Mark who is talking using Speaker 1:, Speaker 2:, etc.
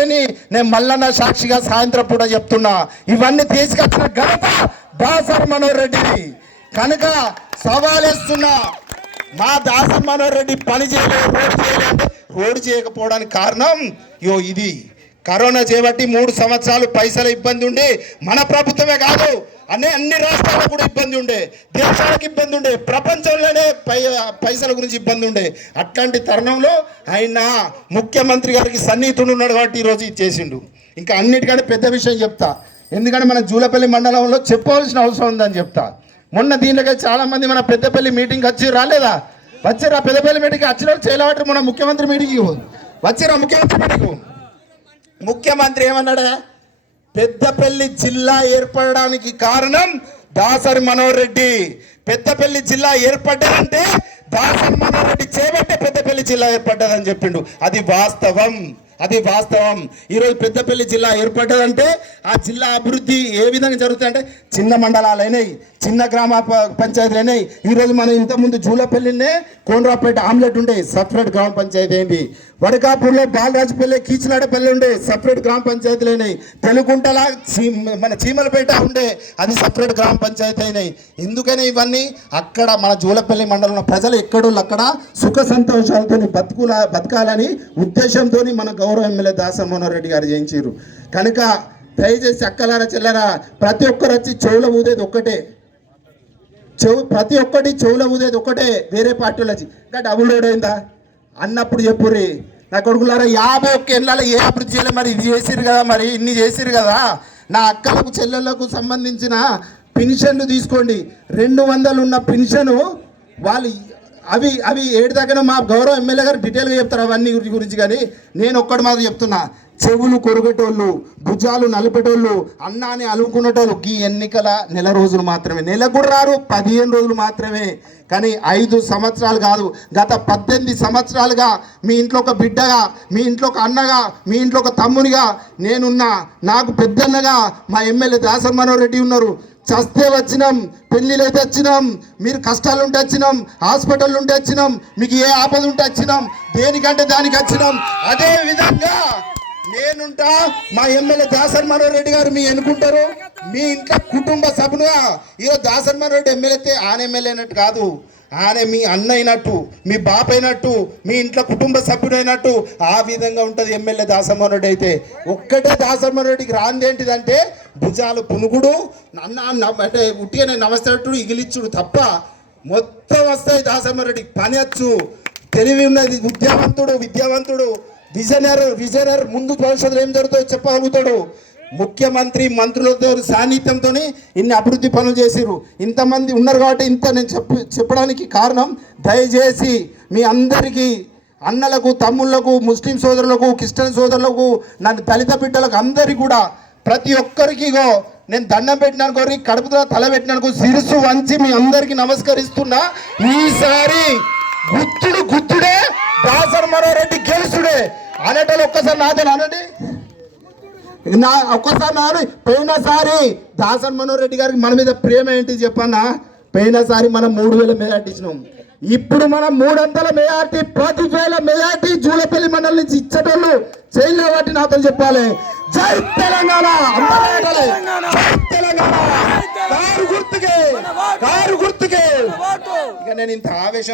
Speaker 1: ఉంటాయని నేను మల్లన్న సాక్షిగా సాయంత్రం పూట చెప్తున్నా. ఇవన్నీ తీసుకొచ్చిన ఘనత దాసర్ మనోహర్ రెడ్డిది కనుక సవాలేస్తున్నా మా దాసర్ మనోహర్ రెడ్డి పని చేయలేదు రోడ్ చేయలేదు. రోడ్ చేయకపోవడానికి కారణం యో ఇది. కరోనా చేపట్టి మూడు సంవత్సరాలు పైసల ఇబ్బంది ఉండి మన ప్రభుత్వమే కాదు అనే అన్ని రాష్ట్రాలకు కూడా ఇబ్బంది ఉండే దేశాలకు ఇబ్బంది ఉండే ప్రపంచంలోనే పై పైసల గురించి ఇబ్బంది ఉండే. అట్లాంటి తరుణంలో ఆయన ముఖ్యమంత్రి గారికి సన్నిహితుడు ఉన్నాడు కాబట్టి ఈరోజు ఇది చేసిండు. ఇంకా అన్నిటికంటే పెద్ద విషయం చెప్తా. ఎందుకంటే మన జూలపల్లి మండలంలో చెప్పవలసిన అవసరం ఉందని చెప్తా. మొన్న దీనిలో చాలామంది మన పెద్దపల్లి మీటింగ్కి వచ్చి రాలేదా? వచ్చిరా? పెద్దపల్లి మీటింగ్కి వచ్చిన వాళ్ళు మన ముఖ్యమంత్రి మీటింగ్కి వచ్చిరా ముఖ్యమంత్రి మీటింగ్ ముఖ్యమంత్రి ఏమన్నాడా? పెద్దపల్లి జిల్లా ఏర్పడడానికి కారణం దాసరి మనోహర్ రెడ్డి. పెద్దపల్లి జిల్లా ఏర్పడ్డదంటే దాసరి మనోహర్ రెడ్డి చేపట్టే పెద్దపల్లి జిల్లా ఏర్పడ్డదని చెప్పిండు. అది వాస్తవం. అది వాస్తవం. ఈరోజు పెద్దపల్లి జిల్లా ఏర్పడ్డదంటే ఆ జిల్లా అభివృద్ధి ఏ విధంగా జరుగుతుందంటే చిన్న మండలాలు అయినాయి చిన్న గ్రామ పంచాయతీలు అయినాయి ఈరోజు మనం ఇంతకుముందు జూలపల్లినే కోనరాపేట ఆమ్లెట్ ఉండే సపరేట్ గ్రామ పంచాయతీ అయింది. వడకాపూర్లో బాలరాజుపల్లి కీచినాడపల్లి ఉండే సపరేట్ గ్రామ పంచాయతీలు అయినాయి తెలుగుంటల చీ- మన చీమలపేట ఉండే అది సపరేట్ గ్రామ పంచాయతీ అయినాయి. ఎందుకని ఇవన్నీ? అక్కడ మన జూలపల్లి మండలంలో ప్రజలు ఎక్కడోళ్ళు అక్కడ సుఖ సంతోషాలతో బతుకులా బతకాలని ఉద్దేశంతో మన గౌరవ ఎమ్మెల్యే దాసమోహన్ రెడ్డి గారు చేయించారు కనుక దయచేసి అక్కలారా చెల్లరా ప్రతి ఒక్కరు వచ్చి చెవుల ఊదేది ఒక్కటే. చెవు ప్రతి ఒక్కటి చెవుల ఊదేది ఒక్కటే వేరే పార్టీలో వచ్చి. ఇంకా డబుల్ లోడ్ అయిందా? అన్నప్పుడు చెప్పుర్రి. నా కొడుకులారా యాభై ఒక్క ఏళ్ళలో ఏ అభివృద్ధి చేయలేదు మరి ఇది చేసిరు కదా మరి ఇన్ని చేసిరు కదా. నా అక్కలకు చెల్లెళ్ళకు సంబంధించిన పెన్షన్లు తీసుకోండి. రెండు వందలు ఉన్న పెన్షను వాళ్ళు అవి అవి ఏడు దగ్గర మా గౌరవ ఎమ్మెల్యే గారు డీటెయిల్గా చెప్తారు అవన్నీ గురించి గురించి కానీ నేను ఒక్కటి మాత్రం చెప్తున్నా. చెవులు కొరుగేటోళ్ళు భుజాలు నలిపేటోళ్ళు అన్నాన్ని అలుముకునేటోళ్ళు ఈ ఎన్నికల నెల రోజులు మాత్రమే. నెల కూడా రారు పదిహేను రోజులు మాత్రమే. కానీ ఐదు సంవత్సరాలు కాదు గత పద్దెనిమిది సంవత్సరాలుగా మీ ఇంట్లో ఒక బిడ్డగా మీ ఇంట్లో ఒక అన్నగా మీ ఇంట్లో ఒక తమ్మునిగా నేనున్నా. నాకు పెద్దన్నగా మా ఎమ్మెల్యే దాసర్ మనోహర్ రెడ్డి ఉన్నారు. చస్తే వచ్చినాం పెళ్ళిళ్ళు అయితే వచ్చినాం మీరు కష్టాలు ఉంటే వచ్చినాం హాస్పిటల్ ఉంటే వచ్చినాం మీకు ఏ ఆపద ఉంటే వచ్చినాం దేనికంటే దానికి వచ్చినాం అదే విధంగా నేనుంటా? మా ఎమ్మెల్యే దాసర్ మనోహర్ రెడ్డి గారు మీ అనుకుంటారు? మీ ఇంట్లో కుటుంబ సభ్యులుగా ఈరోజు దాసర్ మనోహర్ రెడ్డి ఎమ్మెల్యే ఆన ఆయన ఎమ్మెల్యే అన్నట్టు కాదు. ఆయన మీ అన్న అయినట్టు మీ బాప అయినట్టు మీ ఇంట్లో కుటుంబ సభ్యుడైనట్టు అయినట్టు ఆ విధంగా ఉంటుంది ఎమ్మెల్యే దాసమోహన్ రెడ్డి అయితే. ఒక్కటే దాసమోహన్ రెడ్డికి రాంది ఏంటిదంటే భుజాలు పునుగుడు అన్న నవ్వు- అంటే ఉట్టిగానే నమస్తేటుడు ఇగిలిచ్చుడు తప్ప మొత్తం వస్తాయి దాసమోహన్ రెడ్డికి. పని వచ్చు తెలివి ఉన్నది విద్యావంతుడు విద్యావంతుడు. విజనర్ విజనర్ ముందు భవిష్యత్తులో ఏం జరుగుతుందో చెప్పగలుగుతాడు. ముఖ్యమంత్రి మంత్రులతో సాన్నిధ్యంతో ఇన్ని అభివృద్ధి పనులు చేసిరు ఇంతమంది ఉన్నారు కాబట్టి ఇంత నేను చెప్ప చెప్పడానికి కారణం దయచేసి మీ అందరికీ అన్నలకు తమ్ముళ్ళకు ముస్లిం సోదరులకు క్రిస్టియన్ సోదరులకు నన్ను దళిత బిడ్డలకు అందరికీ కూడా ప్రతి ఒక్కరికి ఇగో నేను దండం పెట్టినాను కోరి కడుపుతో తల పెట్టినాను శిరస్సు వంచి మీ అందరికీ నమస్కరిస్తున్నా. ఈసారి గుర్తు అనేటోళ్ళు ఒక్కసారి నాతో అనండి నా ఒక్కసారి నాను పోయినసారి దాసన్ మనోహర్ రెడ్డి గారికి మన మీద ప్రేమ ఏంటి చెప్పన్నా? పోయినసారి మనం మూడు వేల మెజార్టీ ఇచ్చినాం. ఇప్పుడు మనం మూడు వందల మెజార్టీ పదివేల మెజార్టీ జూలపల్లి మండలం నుంచి ఇచ్చేటోళ్ళు చేయలే వాటి నాతో చెప్పాలి. జై తెలంగాణ! తెలంగాణ! గుర్తుకే గుర్తుకే. ఇక నేను ఇంత ఆవేశం